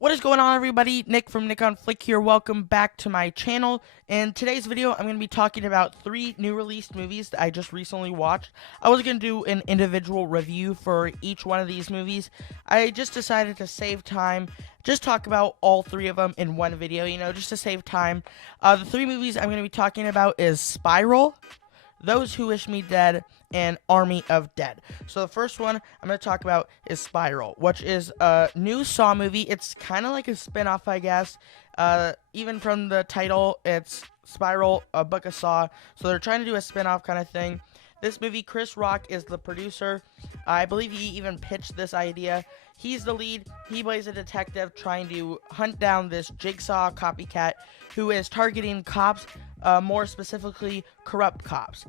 What is going on, everybody? Nick from Nick on Flick here. Welcome back to my channel. In today's video, I'm going to be talking about 3 new released movies that I just recently watched. I was going to do an individual review for each one of these movies. I just decided to save time, just talk about all 3 of them in one video, just to save time. The 3 movies I'm going to be talking about is Spiral, Those Who Wish Me Dead, and Army of Dead. So the first one I'm going to talk about is Spiral, which is a new Saw movie. It's kind of like a spin-off, I guess. Even from the title, it's Spiral, a Book of Saw. So they're trying to do a spin-off kind of thing. This movie, Chris Rock is the producer. I believe he even pitched this idea. He's the lead. He plays a detective trying to hunt down this Jigsaw copycat who is targeting cops, more specifically corrupt cops.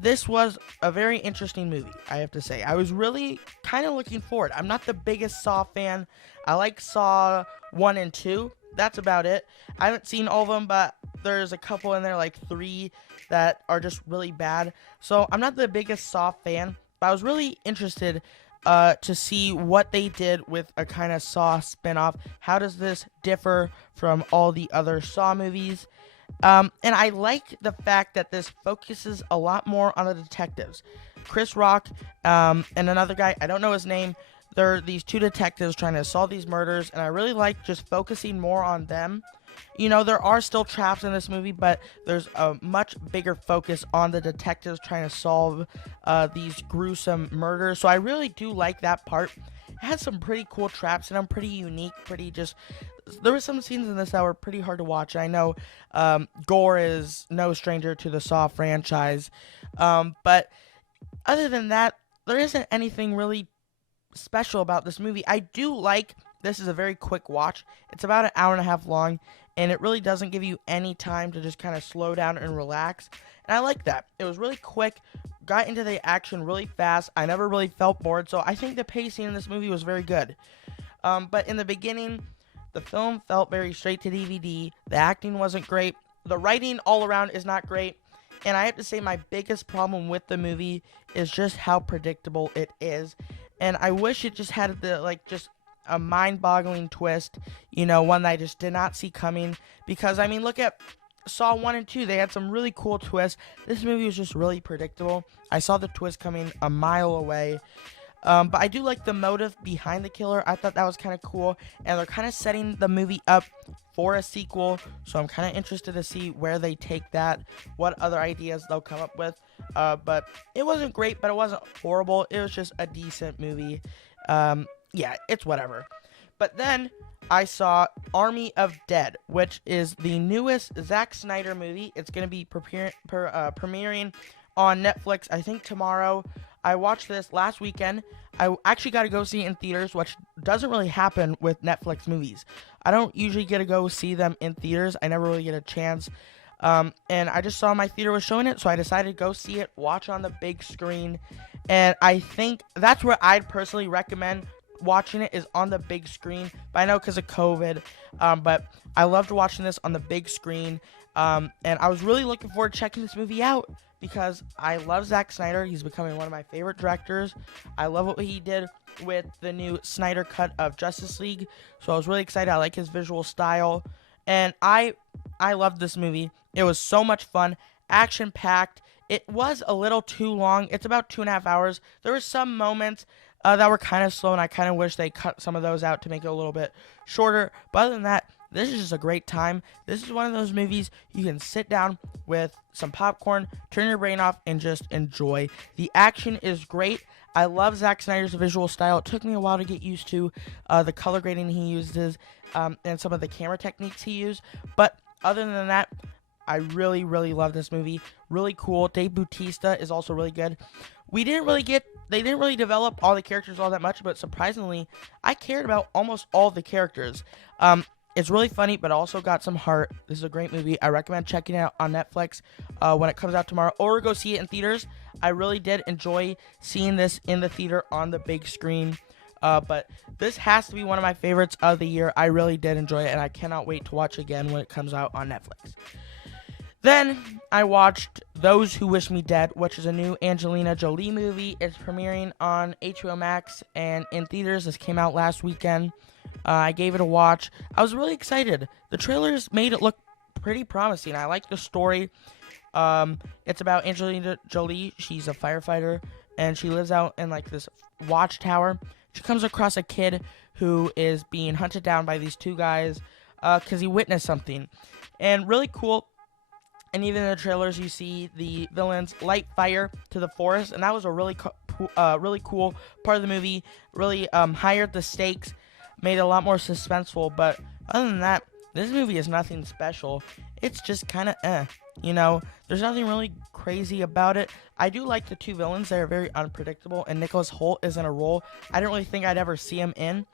This was a very interesting movie, I have to say. I was really kind of looking forward. I'm not the biggest Saw fan. I like Saw 1 and 2. That's about it. I haven't seen all of them, but there's a couple in there, like 3, that are just really bad. So I'm not the biggest Saw fan, but I was really interested to see what they did with a kind of Saw spinoff. How does this differ from all the other Saw movies? And I like the fact that this focuses a lot more on the detectives. Chris Rock and another guy, I don't know his name. They're these 2 detectives trying to solve these murders, and I really like just focusing more on them. There are still traps in this movie, but there's a much bigger focus on the detectives trying to solve these gruesome murders. So I really do like that part. It has some pretty cool traps, and I'm pretty unique, there were some scenes in this that were pretty hard to watch. I know gore is no stranger to the Saw franchise, but other than that, there isn't anything really special about this movie. I do like this is a very quick watch. It's about an hour and a half long, and it really doesn't give you any time to just kind of slow down and relax. And I like that. It was really quick, got into the action really fast. I never really felt bored, so I think the pacing in this movie was very good. But in the beginning, the film felt very straight to DVD. The acting wasn't great. The writing all around is not great. And I have to say my biggest problem with the movie is just how predictable it is. And I wish it just had just a mind-boggling twist, one that I just did not see coming. Because, I mean, look at Saw 1 and 2. They had some really cool twists. This movie was just really predictable. I saw the twist coming a mile away. But I do like the motive behind the killer. I thought that was kind of cool. And they're kind of setting the movie up for a sequel. So I'm kind of interested to see where they take that, what other ideas they'll come up with. But it wasn't great, but it wasn't horrible. It was just a decent movie. Yeah, it's whatever. But then I saw Army of Dead, which is the newest Zack Snyder movie. It's going to be premiering on Netflix, I think tomorrow. I watched this last weekend. I actually got to go see it in theaters, which doesn't really happen with Netflix movies. I don't usually get to go see them in theaters. I never really get a chance. And I just saw my theater was showing it, so I decided to go see it, watch on the big screen. And I think that's where I'd personally recommend watching it, is on the big screen. But I know because of COVID, but I loved watching this on the big screen. And I was really looking forward to checking this movie out, because I love Zack Snyder. He's becoming one of my favorite directors. I love what he did with the new Snyder cut of Justice League. So I was really excited. I like his visual style. And I loved this movie. It was so much fun. Action-packed. It was a little too long. It's about 2.5 hours. There were some moments that were kind of slow, and I kind of wish they cut some of those out to make it a little bit shorter. But other than that, this is just a great time. This is one of those movies you can sit down with some popcorn, turn your brain off, and just enjoy. The action is great. I love Zack Snyder's visual style. It took me a while to get used to the color grading he uses and some of the camera techniques he used. But other than that, I really, really love this movie. Really cool. Dave Bautista is also really good. They didn't really develop all the characters all that much, but surprisingly, I cared about almost all the characters. It's really funny, but also got some heart. This is a great movie. I recommend checking it out on Netflix when it comes out tomorrow, or go see it in theaters. I really did enjoy seeing this in the theater on the big screen. But this has to be one of my favorites of the year. I really did enjoy it, and I cannot wait to watch it again when it comes out on Netflix. Then I watched Those Who Wish Me Dead, which is a new Angelina Jolie movie. It's premiering on HBO Max and in theaters. This came out last weekend. I gave it a watch. I was really excited. The trailers made it look pretty promising. I like the story. It's about Angelina Jolie. She's a firefighter, and she lives out in like this watchtower. She comes across a kid who is being hunted down by these two guys because he witnessed something, and really cool. And even in the trailers, you see the villains light fire to the forest, and that was a really cool part of the movie. Really higher the stakes, made it a lot more suspenseful. But other than that, this movie is nothing special. It's just kind of you know. There's nothing really crazy about it. I do like the two villains; they are very unpredictable, and Nicholas Hoult is in a role I didn't really think I'd ever see him in.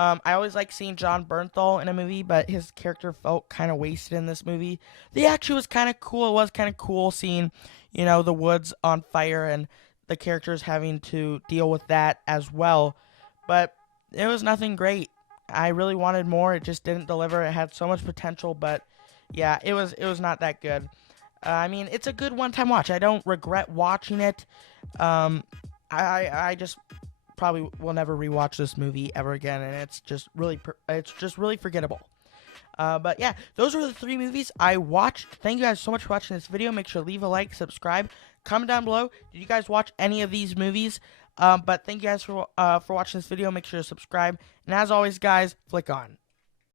I always like seeing John Bernthal in a movie, but his character felt kind of wasted in this movie. The action was kind of cool. It was kind of cool seeing, the woods on fire and the characters having to deal with that as well. But it was nothing great. I really wanted more. It just didn't deliver. It had so much potential, but yeah, it was not that good. I mean, it's a good one-time watch. I don't regret watching it. I just probably will never rewatch this movie ever again, and it's just really forgettable. But yeah, those were the three movies I watched. Thank you guys so much for watching this video. Make sure to leave a like, subscribe, comment down below. Did you guys watch any of these movies? But thank you guys for watching this video. Make sure to subscribe, and as always, guys, flick on.